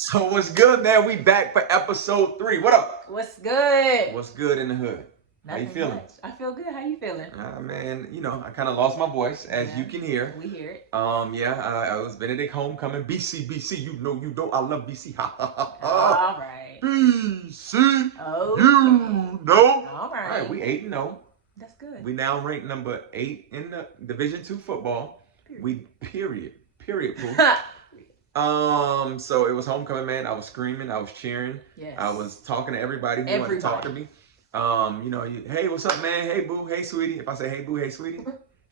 So what's good, man? We back for episode 3. What up? What's good? What's good in the hood? How you Nothing feeling? much. I feel good. How you feeling? Man, I kind of lost my voice, as you can hear. We hear it. I was Benedict Homecoming, BC. You know, I love BC. Ha ha ha ha. All right. BC. Okay. You know. All All right, we 8-0. That's good. We now ranked number 8 in the Division 2 football. Period. Pooh. So it was homecoming, man. I was screaming, I was cheering, Yes. I was talking to everybody who wanted to talk to me. Hey, what's up, man? Hey, boo, hey, sweetie. If I say hey, boo, hey, sweetie,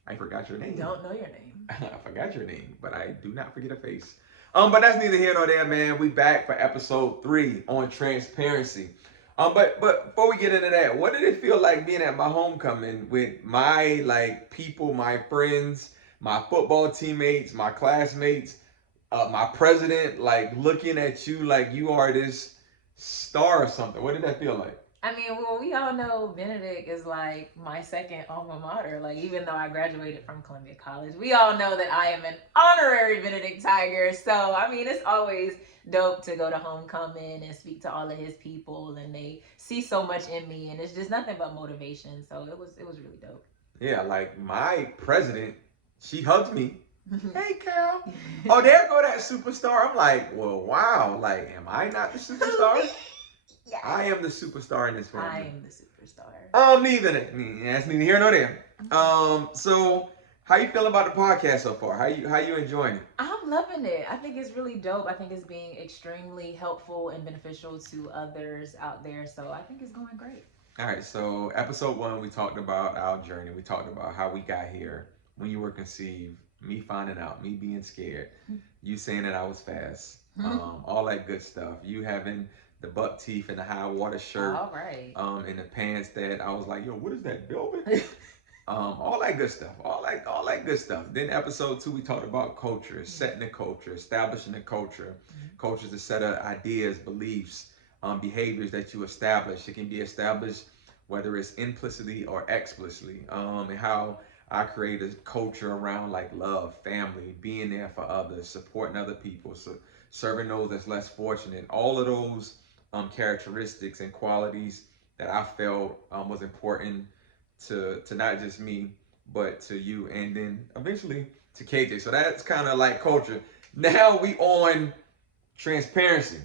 I forgot your name. Don't know your name. I forgot your name, but I do not forget a face. But that's neither here nor there, man. We back for episode 3 on transparency. But before we get into that, what did it feel like being at my homecoming with my people, my friends, my football teammates, my classmates? My president, looking at you like you are this star or something. What did that feel like? I mean, well, we all know Benedict is like my second alma mater. Like, even though I graduated from Columbia College, we all know that I am an honorary Benedict Tiger. So, I mean, it's always dope to go to homecoming and speak to all of his people, and they see so much in me, and it's just nothing but motivation. So it was really dope. Yeah, like my president, she hugged me. Hey, Carol. Oh, there go that superstar. I'm like, well, wow. Like, am I not the superstar? Yes. I am the superstar in this family. I am the superstar. That's neither here nor there. So how you feeling about the podcast so far? How you enjoying it? I'm loving it. I think it's really dope. I think it's being extremely helpful and beneficial to others out there. So I think it's going great. All right. So episode 1, we talked about our journey. We talked about how we got here, when you were conceived, me finding out, me being scared, you saying that I was fast, all that good stuff. You having the buck teeth and the high water shirt, all right, and the pants that I was like, yo, what is that, velvet? All that good stuff, all that good stuff. Then episode 2, we talked about culture, setting the culture, establishing the culture. Culture is a set of ideas, beliefs, behaviors that you establish. It can be established whether it's implicitly or explicitly, and how I create a culture around like love, family, being there for others, supporting other people, so serving those that's less fortunate. All of those characteristics and qualities that I felt was important to not just me, but to you, and then eventually to KJ. So that's kind of like culture. Now we on transparency.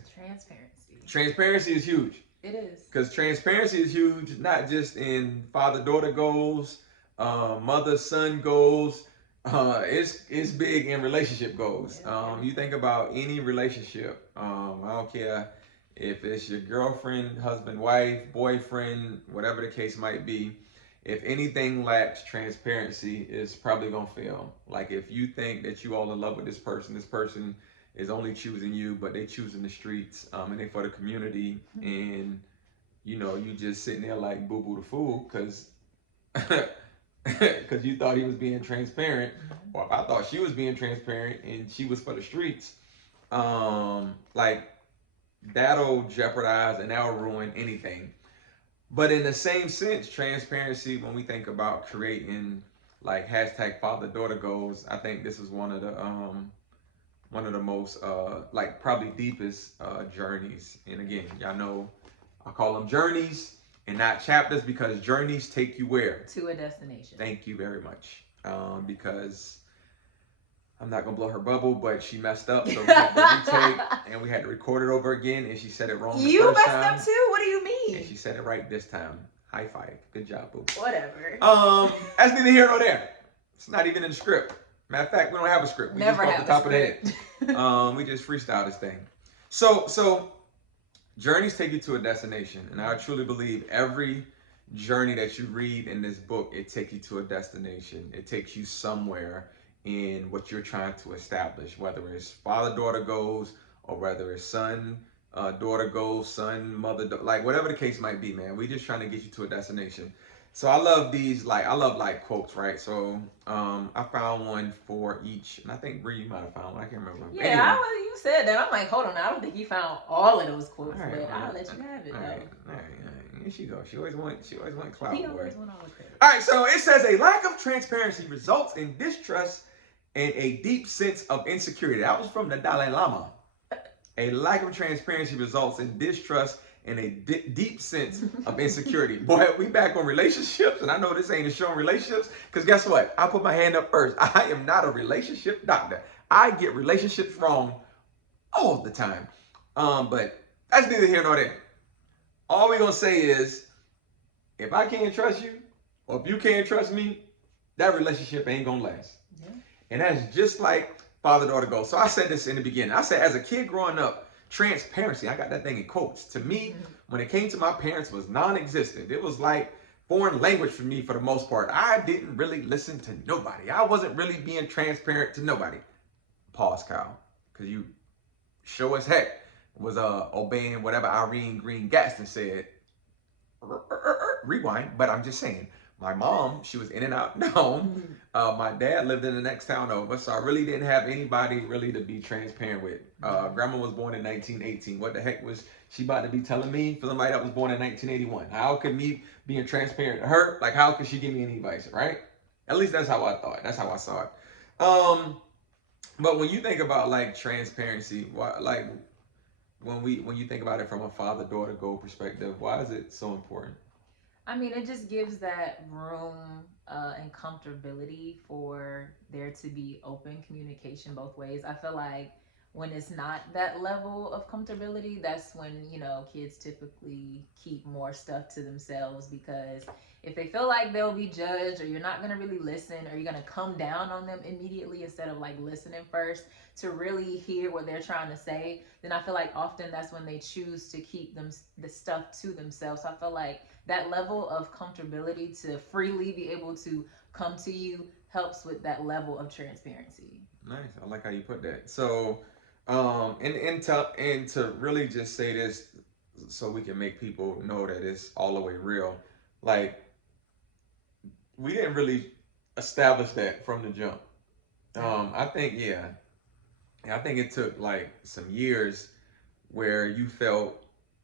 Transparency is huge. It is. Because transparency is huge, not just in father-daughter goals, mother-son goals. It's big in relationship goals. You think about any relationship. I don't care if it's your girlfriend, husband, wife, boyfriend, whatever the case might be. If anything lacks transparency, it's probably gonna fail. Like if you think that you all in love with this person is only choosing you, but they choosing the streets, and they for the community, and you just sitting there like boo boo the fool, because because you thought he was being transparent, or I thought she was being transparent and she was for the streets. Like that'll jeopardize and that'll ruin anything. But in the same sense, transparency, when we think about creating like hashtag father-daughter goals, I think this is one of the most like probably deepest journeys. And again, y'all know I call them journeys and not chapters, because journeys take you where? To a destination. Thank you very much. Because I'm not gonna blow her bubble, but she messed up, so we had to retake and we had to record it over again, and she said it wrong the You first messed time. up too? What do you mean? And she said it right this time. High five. Good job, boo. Whatever. That's neither here nor there. It's not even in the script. Matter of fact, we don't have a script. We Never just off have the top a of the head. We just freestyle this thing. So journeys take you to a destination, and I truly believe every journey that you read in this book, it takes you to a destination. It takes you somewhere in what you're trying to establish, whether it's father-daughter goals, or whether it's son-daughter goals, son-mother, like whatever the case might be, man. We're just trying to get you to a destination. So I love these, I love quotes, right? So I found one for each, and I think Bree, you might have found one. I can't remember. Yeah, anyway. you said that. I'm like, hold on, I don't think you found all of those quotes, All right, but well, I'll let you have it, all though. right. Here she goes. She always want clout. He boy. always went on with it. All right, so it says a lack of transparency results in distrust and a deep sense of insecurity. That was from the Dalai Lama. A lack of transparency results in distrust and a deep sense of insecurity. Boy, we back on relationships, and I know this ain't a show on relationships, because guess what? I put my hand up first. I am not a relationship doctor. I get relationships wrong all the time. But that's neither here nor there. All we're gonna say is, if I can't trust you, or if you can't trust me, that relationship ain't gonna last. Yeah. And that's just like father-daughter goals. So I said this in the beginning. I said, as a kid growing up, transparency, I got that thing in quotes. To me, when it came to my parents, was non-existent. It was like foreign language for me for the most part. I didn't really listen to nobody. I wasn't really being transparent to nobody. Pause, Kyle, because you sure as heck was obeying whatever Irene Green Gaston said. Rewind, but I'm just saying. My mom, she was in and out known. My dad lived in the next town over, so I really didn't have anybody really to be transparent with. Grandma was born in 1918. What the heck was she about to be telling me for somebody that was born in 1981? How could me being transparent to her, like how could she give me any advice, right? At least that's how I thought. That's how I saw it. But when you think about like transparency, like when you think about it from a father-daughter goal perspective, why is it so important? I mean, it just gives that room and comfortability for there to be open communication both ways. I feel like when it's not that level of comfortability, that's when, kids typically keep more stuff to themselves, because if they feel like they'll be judged, or you're not going to really listen, or you're going to come down on them immediately instead of like listening first to really hear what they're trying to say, then I feel like often that's when they choose to keep the stuff to themselves. So I feel like that level of comfortability to freely be able to come to you helps with that level of transparency. Nice. I like how you put that. So, and to really just say this so we can make people know that it's all the way real. Like, we didn't really establish that from the jump. I think, yeah, I think it took like some years where you felt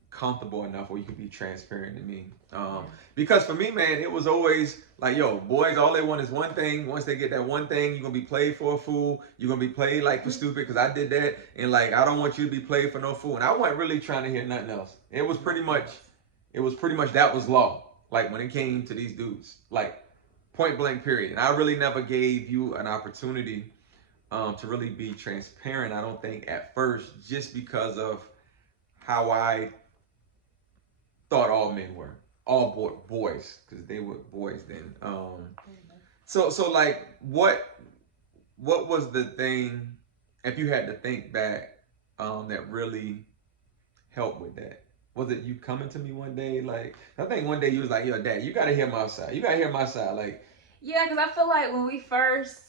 comfortable enough where you could be transparent to me. Because for me, man, it was always like, yo, boys, all they want is one thing. Once they get that one thing, you're gonna be played for a fool. You're gonna be played like for stupid because I did that. And like, I don't want you to be played for no fool. And I wasn't really trying to hear nothing else. It was pretty much that was law. Like when it came to these dudes, like point blank period. And I really never gave you an opportunity to really be transparent. I don't think at first, just because of how I thought all men were, all boys, because they were boys then. So like, what was the thing, if you had to think back, that really helped with that? Was it you coming to me one day? Like, I think one day you was like, yo, Dad, you gotta hear my side. You gotta hear my side. Like, yeah, because I feel like when we first,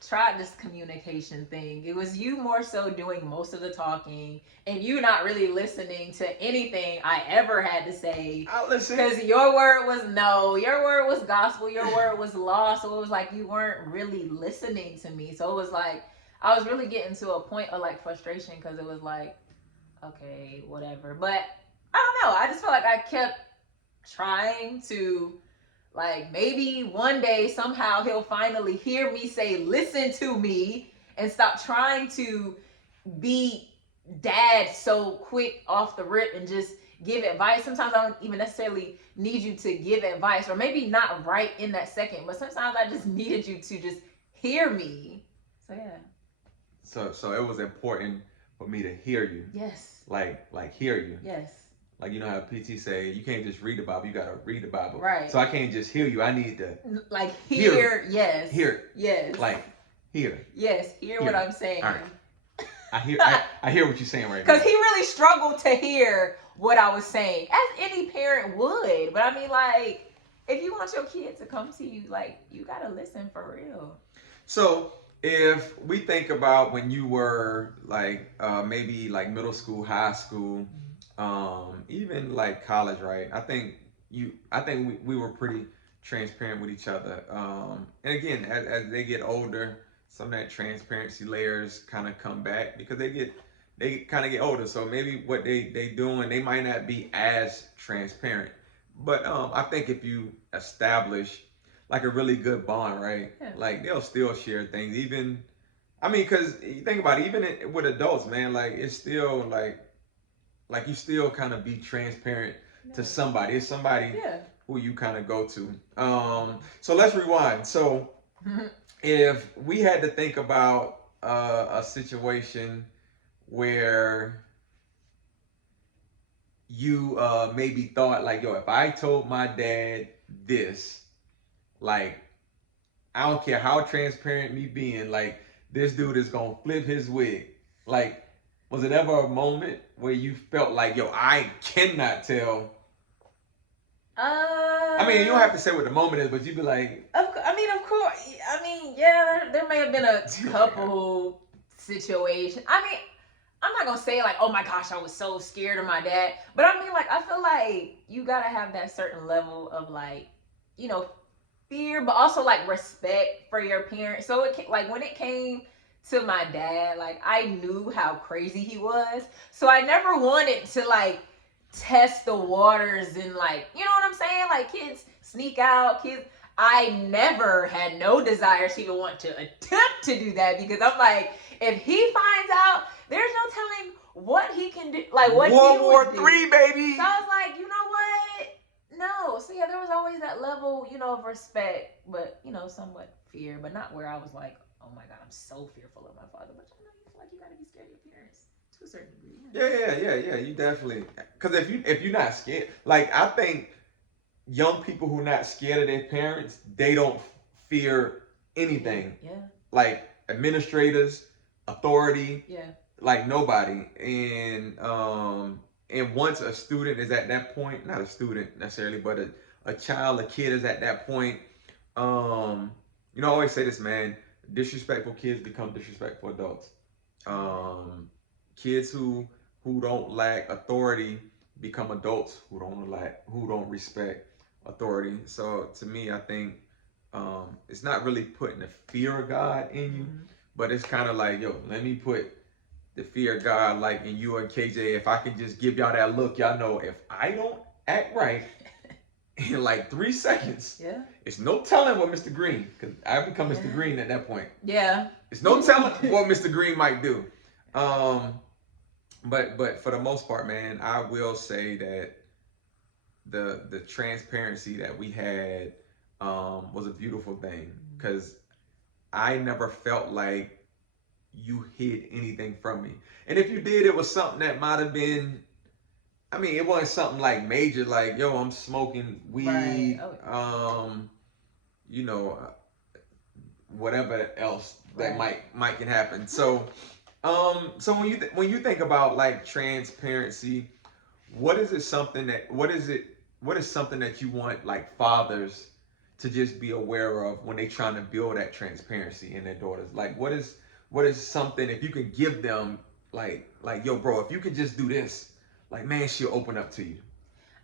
tried this communication thing, it was you more so doing most of the talking, and you not really listening to anything I ever had to say. I listen. Because your word was no, your word was gospel, your word was law. So it was like you weren't really listening to me. So it was like I was really getting to a point of like frustration, because it was like, okay, whatever. But I don't know. I just felt like I kept trying to, like, maybe one day somehow he'll finally hear me say, listen to me, and stop trying to be dad so quick off the rip and just give advice. Sometimes I don't even necessarily need you to give advice, or maybe not right in that second, but sometimes I just needed you to just hear me. So yeah. So it was important for me to hear you. Yes. Like hear you. Yes. Like, you know how PT say, you can't just read the Bible, you gotta read the Bible. Right. So I can't just hear you, I need to like hear. Yes. Hear. Yes. Like hear. Yes, hear what I'm saying. All right. I hear what you're saying right now. Because he really struggled to hear what I was saying, as any parent would. But I mean, like, if you want your kid to come to you, like, you gotta listen for real. So if we think about when you were like maybe like middle school, high school, even like college, right? I think we were pretty transparent with each other. And again, as they get older, some of that transparency layers kind of come back because they kind of get older. So maybe what they doing, they might not be as transparent. But I think if you establish like a really good bond, right? Yeah. Like they'll still share things, even I mean, because you think about it, even with adults, man, like it's still like you still kind of be transparent to Yeah. somebody. It's somebody Yeah. who you kind of go to. So let's rewind. So if we had to think about a situation where you maybe thought like, yo, if I told my dad this, like, I don't care how transparent me being, like, this dude is gonna flip his wig. Like, was it ever a moment where you felt like, yo, I cannot tell? I mean, you don't have to say what the moment is, but you'd be like, I mean, of course. I mean, yeah, there may have been a couple situations. I mean, I'm not gonna say like, oh my gosh, I was so scared of my dad, but I mean, like, I feel like you gotta have that certain level of like, you know, fear, but also like respect for your parents. So like when it came to my dad, like I knew how crazy he was, so I never wanted to like test the waters and like, you know what I'm saying? Like kids sneak out, kids. I never had no desire to even want to attempt to do that because I'm like, if he finds out, there's no telling what he can do, like what World he War would do. Three, baby. So I was like, you know what? No. So yeah, there was always that level, you know, of respect, but you know, somewhat fear, but not where I was like, oh my god, I'm so fearful of my father. But you know, you feel like you gotta be scared of your parents to a certain degree. Yeah. You definitely, because if you're not scared, like I think young people who are not scared of their parents, they don't fear anything. Yeah. Like administrators, authority, Yeah. like nobody. And once a student is at that point, not a student necessarily, but a child, a kid is at that point, um, you know, I always say this, man, disrespectful kids become disrespectful adults. Um, Kids who don't lack authority become adults who don't respect authority. So to me, I think it's not really putting the fear of God in you, but it's kind of like, yo, let me put the fear of God like in you and KJ. If I can just give y'all that look, y'all know if I don't act right in like 3 seconds, Yeah. it's no telling what Mr. Green, because I become Mr. Green at that point. Yeah. It's no telling what Mr. Green might do. But for the most part, man, I will say that the transparency that we had was a beautiful thing because I never felt like you hid anything from me. And if you did, it was something that might have been. I mean, it wasn't something like major, like yo, I'm smoking weed. Right. Oh. You know, whatever else that Right. might can happen. So when you think about like transparency, what is something that you want like fathers to just be aware of when they trying to build that transparency in their daughters? Like what is something if you can give them like yo bro, if you can just do this, like man, she'll open up to you.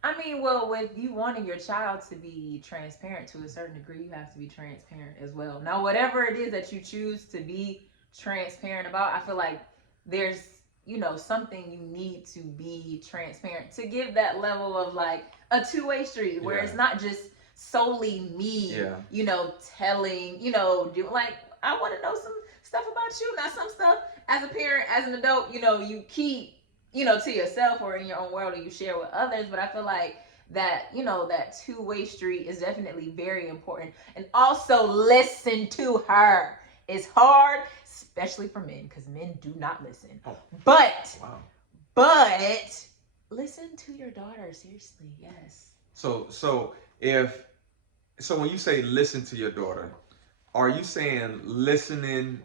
I mean, well, with you wanting your child to be transparent to a certain degree, you have to be transparent as well. Now, whatever it is that you choose to be transparent about, I feel like there's, you know, something you need to be transparent to give that level of like a two-way street where Yeah. it's not just solely me, Yeah. you know, telling, you know, do like, I want to know some stuff about you. Now, some stuff as a parent, as an adult, you know, you keep, you know, to yourself or in your own world or you share with others. But I feel like that, you know, that two-way street is definitely very important. And also listen to her. It's hard, especially for men, because men do not listen. Oh. But Wow. but listen to your daughter, seriously, yes. So when you say listen to your daughter, are you saying listening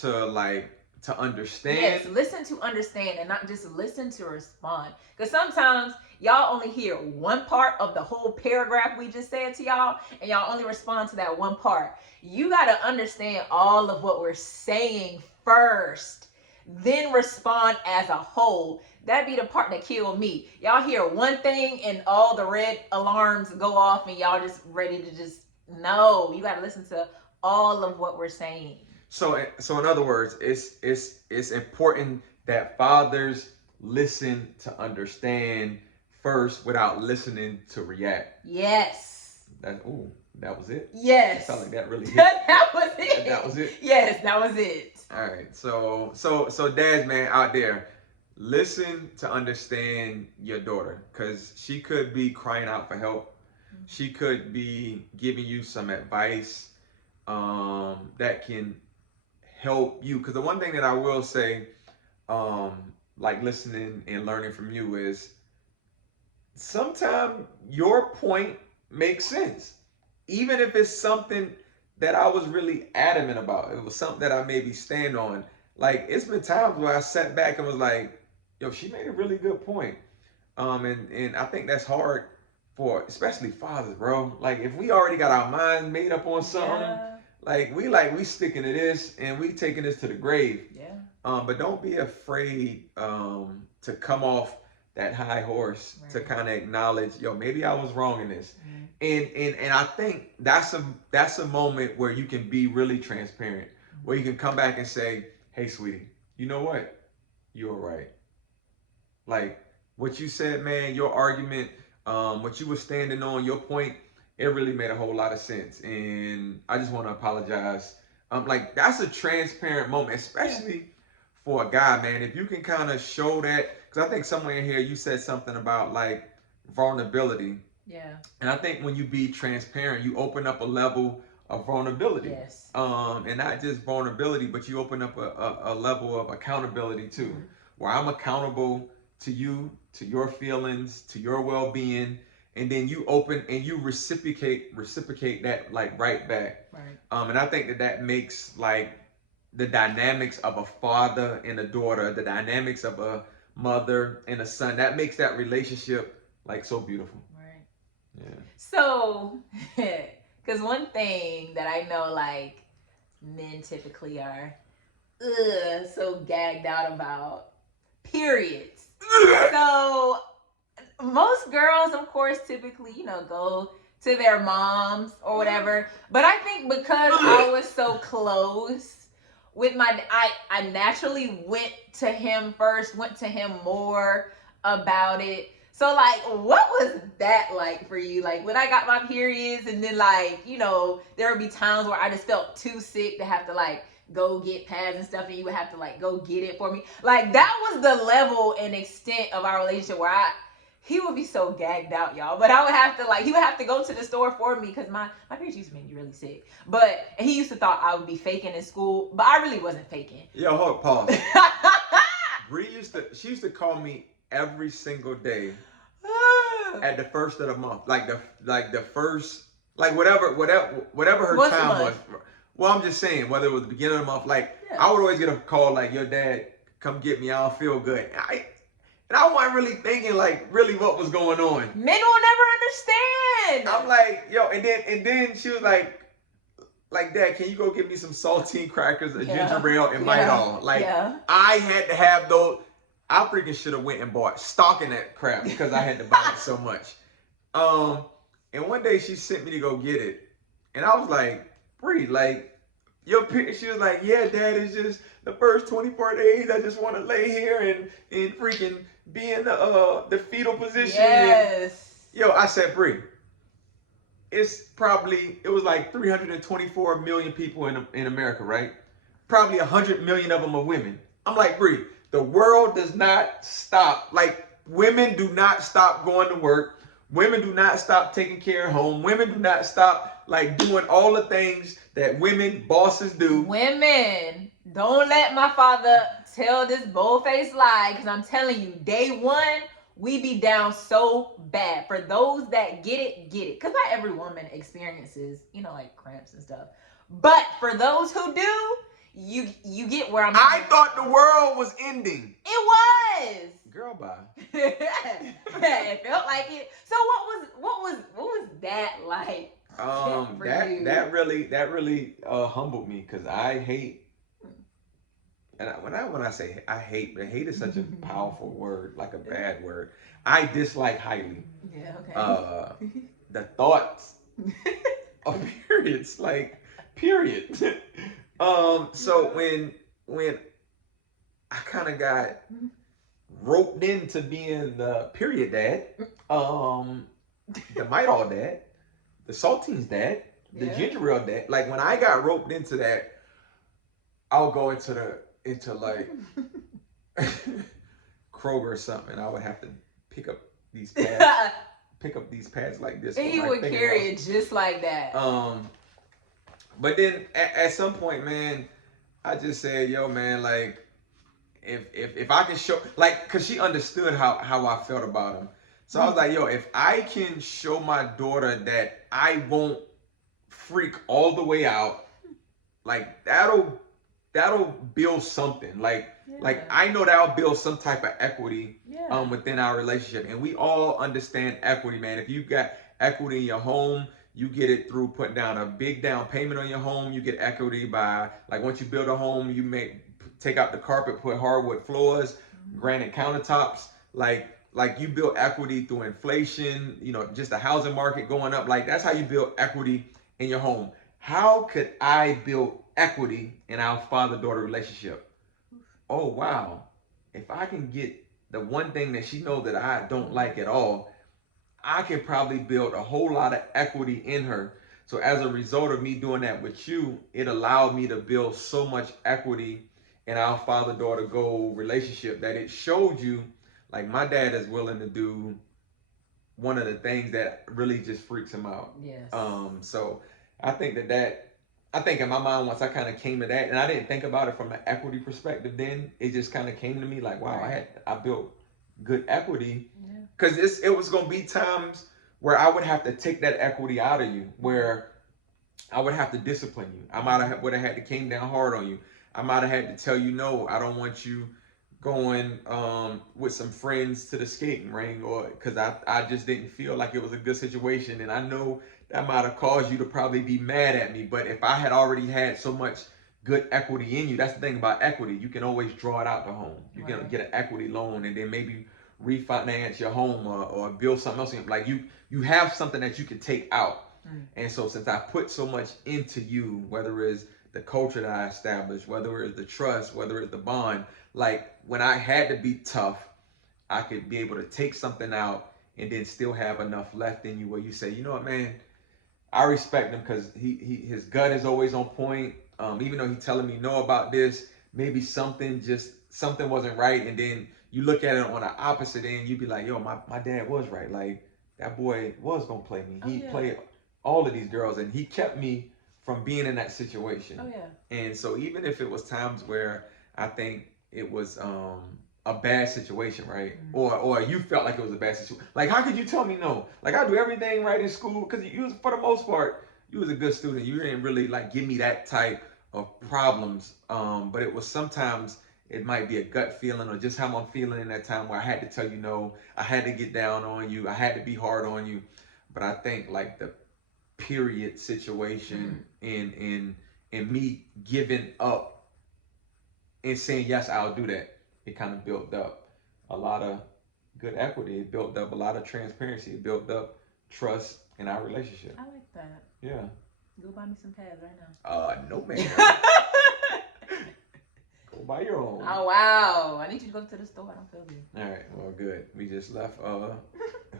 to like to understand? Yes, listen to understand and not just listen to respond. Because sometimes y'all only hear one part of the whole paragraph we just said to y'all, and y'all only respond to that one part. You got to understand all of what we're saying first, then respond as a whole. That'd be the part that killed me. Y'all hear one thing and all the red alarms go off, and y'all just ready to just no. You got to listen to all of what we're saying. So in other words, it's important that fathers listen to understand first without listening to react. Yes. That was it. Yes. It sounded like that really hit. That was it. That was it. Yes, that was it. All right. So dads, man, out there, listen to understand your daughter, because she could be crying out for help. She could be giving you some advice that can help you. Because the one thing that I will say, like listening and learning from you, is sometimes your point makes sense, even if it's something that I was really adamant about. It was something that I maybe stand on. Like, it's been times where I sat back and was like, "Yo, she made a really good point." And I think that's hard for especially fathers, bro. Like, if we already got our minds made up on something, Yeah. like we sticking to this and we taking this to the grave. Yeah. But don't be afraid to come off that high horse, to Right. kind of acknowledge, yo, maybe I was wrong in this. And I think that's a moment where you can be really transparent, where you can come back and say, hey, sweetie, you know what? You're right. Like, what you said, man, your argument, what you were standing on, your point, it really made a whole lot of sense. And I just want to apologize. Like, that's a transparent moment, especially for a guy, man. If you can kind of show that, because I think somewhere in here you said something about like vulnerability. Yeah. And I think when you be transparent, you open up a level of vulnerability. Yes. And not just vulnerability, but you open up a level of accountability too, where I'm accountable to you, to your feelings, to your well-being, and then you open and you reciprocate that like right back. Right. And I think that that makes like the dynamics of a father and a daughter, the dynamics of a mother and a son, that makes that relationship like so beautiful. Right. Yeah. So, because one thing that I know, like, men typically are so gagged out about periods. So, most girls, of course, typically, go to their moms or whatever. But I think because I was so close with I naturally went to him first, went to him more about it. So, like, what was that like for you? Like, when I got my periods, and then, like, there would be times where I just felt too sick to have to, like, go get pads and stuff, and you would have to, like, go get it for me. Like, that was the level and extent of our relationship where he would be so gagged out, y'all. But I would have to, like, he would have to go to the store for me because my parents used to make me really sick. And he used to thought I would be faking in school, but I really wasn't faking. Yo, hold pause. She used to call me every single day at the first of the month, like the first, like whatever her Once a time was. month. Well, I'm just saying, whether it was the beginning of the month, like, Yeah. I would always get a call like, your dad, come get me, I don't feel good. And I wasn't really thinking like really what was going on. Men will never understand. I'm like, yo, and then she was like, Dad, can you go get me some saltine crackers, a ginger ale, and Midol? Like, I had to have those. I freaking should have went and bought stock in that crap because I had to buy it so much. And one day she sent me to go get it, and I was like, Bree, like, she was like, yeah, Dad, it's just the first 24 days. I just want to lay here and freaking be in the fetal position. Yes. And, I said, Bree, it was like 324 million people in America, right? Probably 100 million of them are women. I'm like, Bree, the world does not stop. Like, women do not stop going to work. Women do not stop taking care of home. Women do not stop, like, doing all the things that women bosses do. Women, don't let my father tell this bold-faced lie, because I'm telling you, day one, we be down so bad. For those that get it, get it. Because not every woman experiences, like, cramps and stuff. But for those who do, you get where I'm I thought the world was ending. It was. Girl, bye. It felt like it. So what was that like? That really humbled me, because I hate. And when I say I hate is such a powerful word, like a bad word. I dislike highly. Yeah, okay. The thoughts of periods, like, period. So when I kind of got roped into being the period dad, the Midol dad, the saltines dad, the ginger ale dad, like, when I got roped into that, I'll go into like Kroger or something, and I would have to pick up these pads, pick up these pads like this And with he my would carry fingernails. it just like that. But then at some point, man, I just said, yo, man, like if I can show, like, cause she understood how I felt about him. So I was like, yo, if I can show my daughter that I won't freak all the way out, like that'll build something. Like Yeah. I know that'll build some type of equity Yeah. within our relationship. And we all understand equity, man. If you got equity in your home, you get it through putting down a big down payment on your home. You get equity by, like, once you build a home, you make take out the carpet, put hardwood floors, granite countertops. Like you build equity through inflation, just the housing market going up. Like that's how you build equity in your home. How could I build equity in our father-daughter relationship? Oh wow. If I can get the one thing that she knows that I don't like at all, I can probably build a whole lot of equity in her. So as a result of me doing that with you, it allowed me to build so much equity in our father-daughter goal relationship that it showed you, like, my dad is willing to do one of the things that really just freaks him out. Yes. So I think I think in my mind, once I kind of came to that, and I didn't think about it from an equity perspective, then it just kind of came to me like, wow, I built good equity, because it was gonna be times where I would have to take that equity out of you, where I would have to discipline you. I might have would have had to came down hard on you. I might have had to tell you, no, I don't want you going with some friends to the skating ring, or because I just didn't feel like it was a good situation, and I know that might have caused you to probably be mad at me. But if I had already had so much good equity in you, that's the thing about equity. You can always draw it out the home. You can get an equity loan and then maybe refinance your home, or build something else. Like you have something that you can take out. And so since I put so much into you, whether it's the culture that I established, whether it's the trust, whether it's the bond, like when I had to be tough, I could be able to take something out and then still have enough left in you where you say, you know what, man, I respect him because his gut is always on point. Even though he's telling me no about this, maybe something wasn't right, and then you look at it on the opposite end, you be like, yo, my dad was right. Like that boy was gonna play me. He played all of these girls, and he kept me from being in that situation. Oh yeah. And so even if it was times where I think it was a bad situation, right? Or you felt like it was a bad situation. Like, how could you tell me no? Like, I do everything right in school because you was, for the most part, you was a good student. You didn't really like give me that type of problems. But it was sometimes it might be a gut feeling or just how I'm feeling in that time where I had to tell you no. I had to get down on you. I had to be hard on you. But I think like the period situation in me giving up and saying yes, I'll do that, it kind of built up a lot of good equity. It built up a lot of transparency. It built up trust in our relationship. I like that. Yeah. Go buy me some pads right now. No, man. Go buy your own. Oh wow! I need you to go to the store. I don't feel good. All right. Well, good. We just left.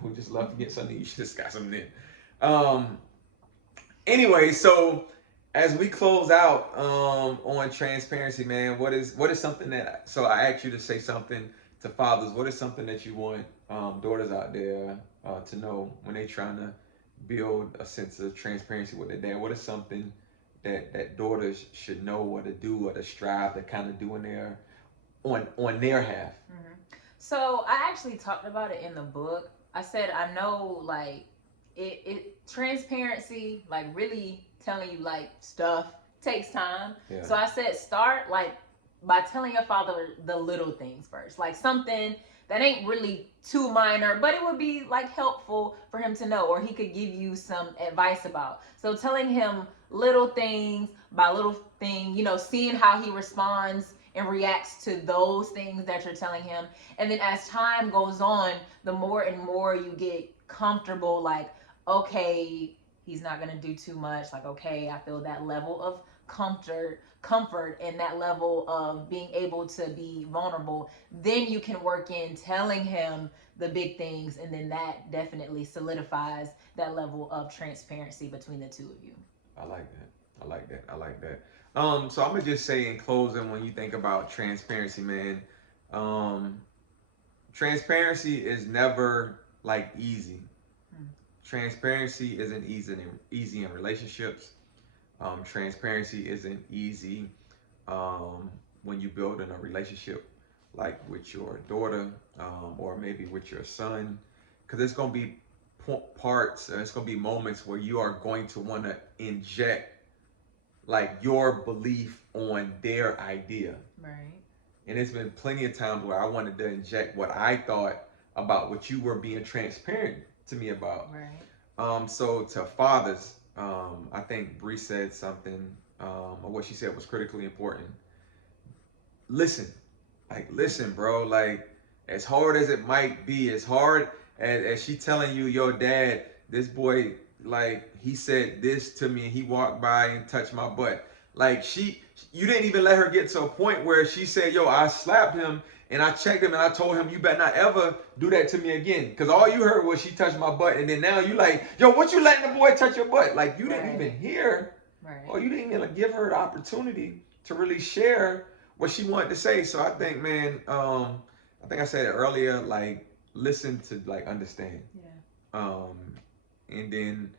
We just left to get something. You just got something in. Um. Anyway, so as we close out on transparency, man, what is something that, so I asked you to say something to fathers. What is something that you want daughters out there to know when they trying to build a sense of transparency with their dad? What is something that daughters should know or to do or to strive to kind of do in their on their half? So I actually talked about it in the book. I said I know, like, it transparency, like really telling you like stuff takes time. Yeah. So I said start like by telling your father the little things first, like something that ain't really too minor, but it would be like helpful for him to know, or he could give you some advice about. So telling him little things by little thing, seeing how he responds and reacts to those things that you're telling him. And then as time goes on, the more and more you get comfortable, like, okay, he's not gonna do too much. Like, okay, I feel that level of comfort and that level of being able to be vulnerable. Then you can work in telling him the big things, and then that definitely solidifies that level of transparency between the two of you. I like that. I like that. I like that. So I'm gonna just say in closing, when you think about transparency, man, um, transparency is never like easy. Mm. Transparency isn't easy in relationships. Transparency isn't easy when you build in a relationship like with your daughter or maybe with your son, because it's gonna be parts. It's gonna be moments where you are going to want to inject like your belief on their idea. Right. And it's been plenty of times where I wanted to inject what I thought about what you were being transparent to me about. Right. So to fathers, I think Bree said something, or what she said was critically important. Listen, like listen, bro. Like as hard as it might be, as hard as she telling you, your dad, this boy, like he said this to me, and he walked by and touched my butt. Like you didn't even let her get to a point where she said, yo, I slapped him and I checked him and I told him, you better not ever do that to me again. Cause all you heard was she touched my butt, and then now you like, yo, what you letting the boy touch your butt? Like you didn't even hear, or you didn't even give her the opportunity to really share what she wanted to say. So I think, man, I think I said it earlier, like listen to like understand. Yeah. And then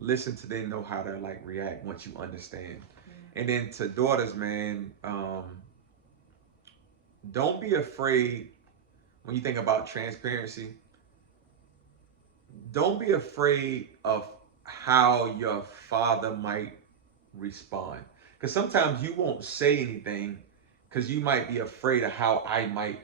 listen to then know how to like react once you understand. And then to daughters, man, don't be afraid when you think about transparency. Don't be afraid of how your father might respond. Because sometimes you won't say anything because you might be afraid of how I might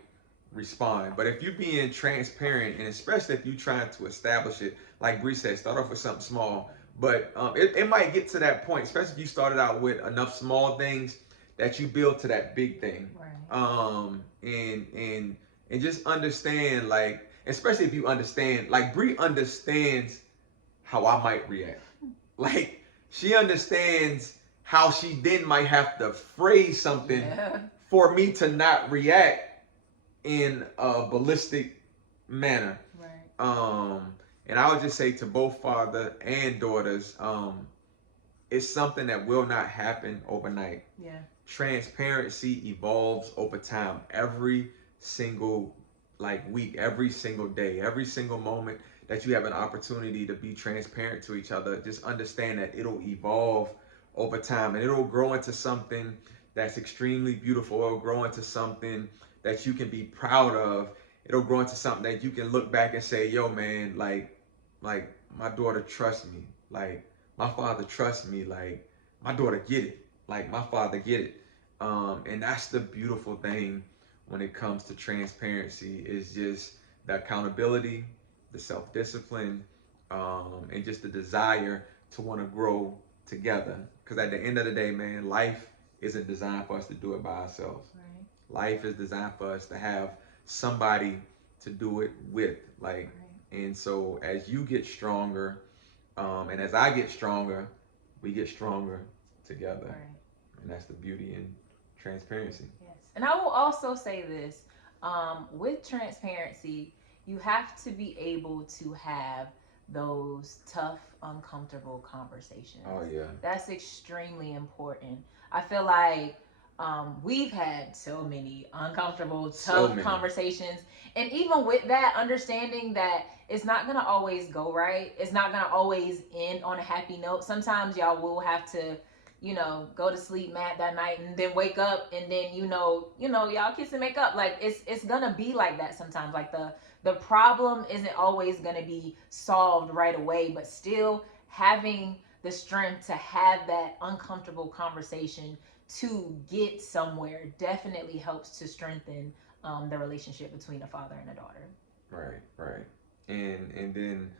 respond. But if you're being transparent, and especially if you're trying to establish it, like Bree said, start off with something small. But it might get to that point, especially if you started out with enough small things that you build to that big thing. Right. And just understand, like, especially if you understand, like Bree understands how I might react. Like she understands how she then might have to phrase something for me to not react in a ballistic manner. Right. And I would just say to both father and daughters, it's something that will not happen overnight. Yeah. Transparency evolves over time. Every single like week, every single day, every single moment that you have an opportunity to be transparent to each other, just understand that it'll evolve over time and it'll grow into something that's extremely beautiful. It'll grow into something that you can be proud of. It'll grow into something that you can look back and say, yo, man, like my daughter trusts me. Like my father trusts me. Like my daughter get it. Like my father get it. And that's the beautiful thing when it comes to transparency, is just the accountability, the self-discipline, and just the desire to want to grow together. Because at the end of the day, man, life isn't designed for us to do it by ourselves. Right. Life is designed for us to have somebody to do it with. Like, and so as you get stronger, and as I get stronger, we get stronger together. Right. And that's the beauty in transparency. Yes. And I will also say this, with transparency, you have to be able to have those tough, uncomfortable conversations. Oh yeah. That's extremely important. I feel like we've had so many uncomfortable, tough conversations. And even with that, understanding that it's not going to always go right, it's not going to always end on a happy note. Sometimes y'all will have to, go to sleep mad that night and then wake up and then y'all kiss and make up. Like it's gonna be like that sometimes. Like the problem isn't always gonna be solved right away, but still having the strength to have that uncomfortable conversation to get somewhere definitely helps to strengthen the relationship between a father and a daughter. Right. And then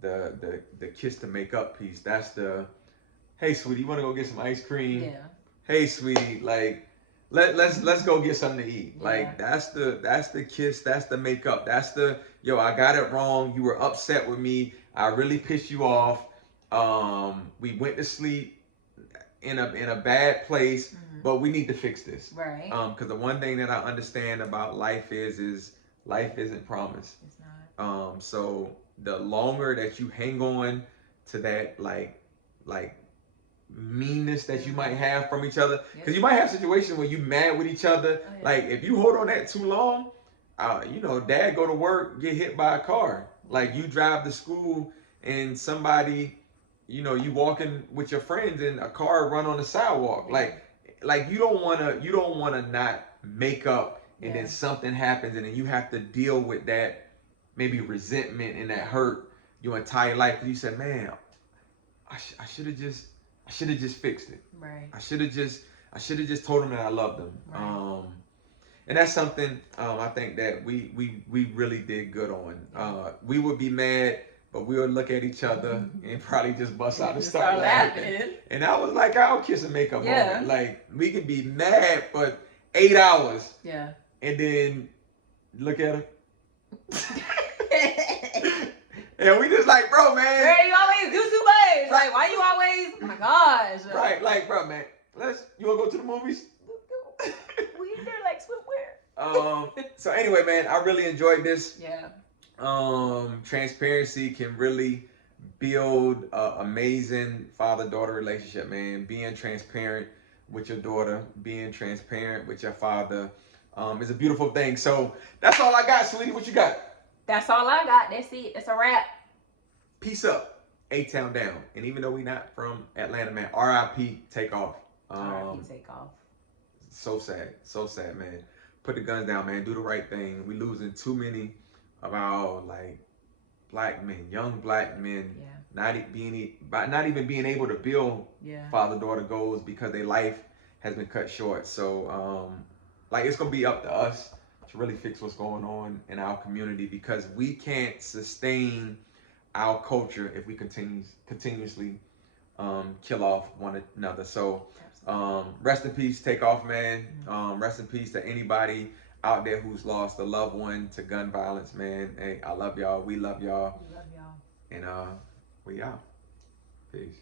the kiss to make up piece. That's the, hey sweetie, you want to go get some ice cream? Yeah. Hey sweetie, like let's go get something to eat. Like that's the kiss, that's the makeup, that's the, yo, I got it wrong, you were upset with me, I really pissed you off. We went to sleep in a bad place, but we need to fix this. Right. Because the one thing that I understand about life is life isn't promised. It's not. So the longer that you hang on to that like meanness that you might have from each other. Yeah. Because you might have situations where you mad with each other. Oh, yeah. Like if you hold on that too long, you know, dad go to work, get hit by a car. Like you drive to school and somebody, you know, you walking with your friends and a car run on the sidewalk. Yeah. Like you don't wanna not make up and then something happens and then you have to deal with that maybe resentment and that hurt your entire life. You said, man, I should have just fixed it. Right. I should have just told him that I loved him. Right. And that's something I think that we really did good on. We would be mad, but we would look at each other and probably just bust out and start laughing. And that was like our kiss and makeup moment. Like we could be mad for 8 hours. Yeah. And then look at her. And we just like, bro, man. Where you always do too much. Like, why you always? Oh my gosh. Right, like, bro, man. You wanna go to the movies? We in there like swimwear. So anyway, man, I really enjoyed this. Yeah. Transparency can really build an amazing father-daughter relationship, man. Being transparent with your daughter, being transparent with your father, is a beautiful thing. So that's all I got, sweetie. What you got? That's all I got. That's it. That's a wrap. Peace up. A-Town down. And even though we not from Atlanta, man, R.I.P. Takeoff. R.I.P. Takeoff. So sad, man. Put the guns down, man. Do the right thing. We losing too many of our like black men, young black men, not even being able to build father-daughter goals because their life has been cut short. So like it's gonna be up to us to really fix what's going on in our community because we can't sustain our culture if we continuously kill off one another. So rest in peace, Takeoff, man. Rest in peace to anybody out there who's lost a loved one to gun violence, man. Hey, I love y'all. We love y'all. We love y'all. And we out. Peace.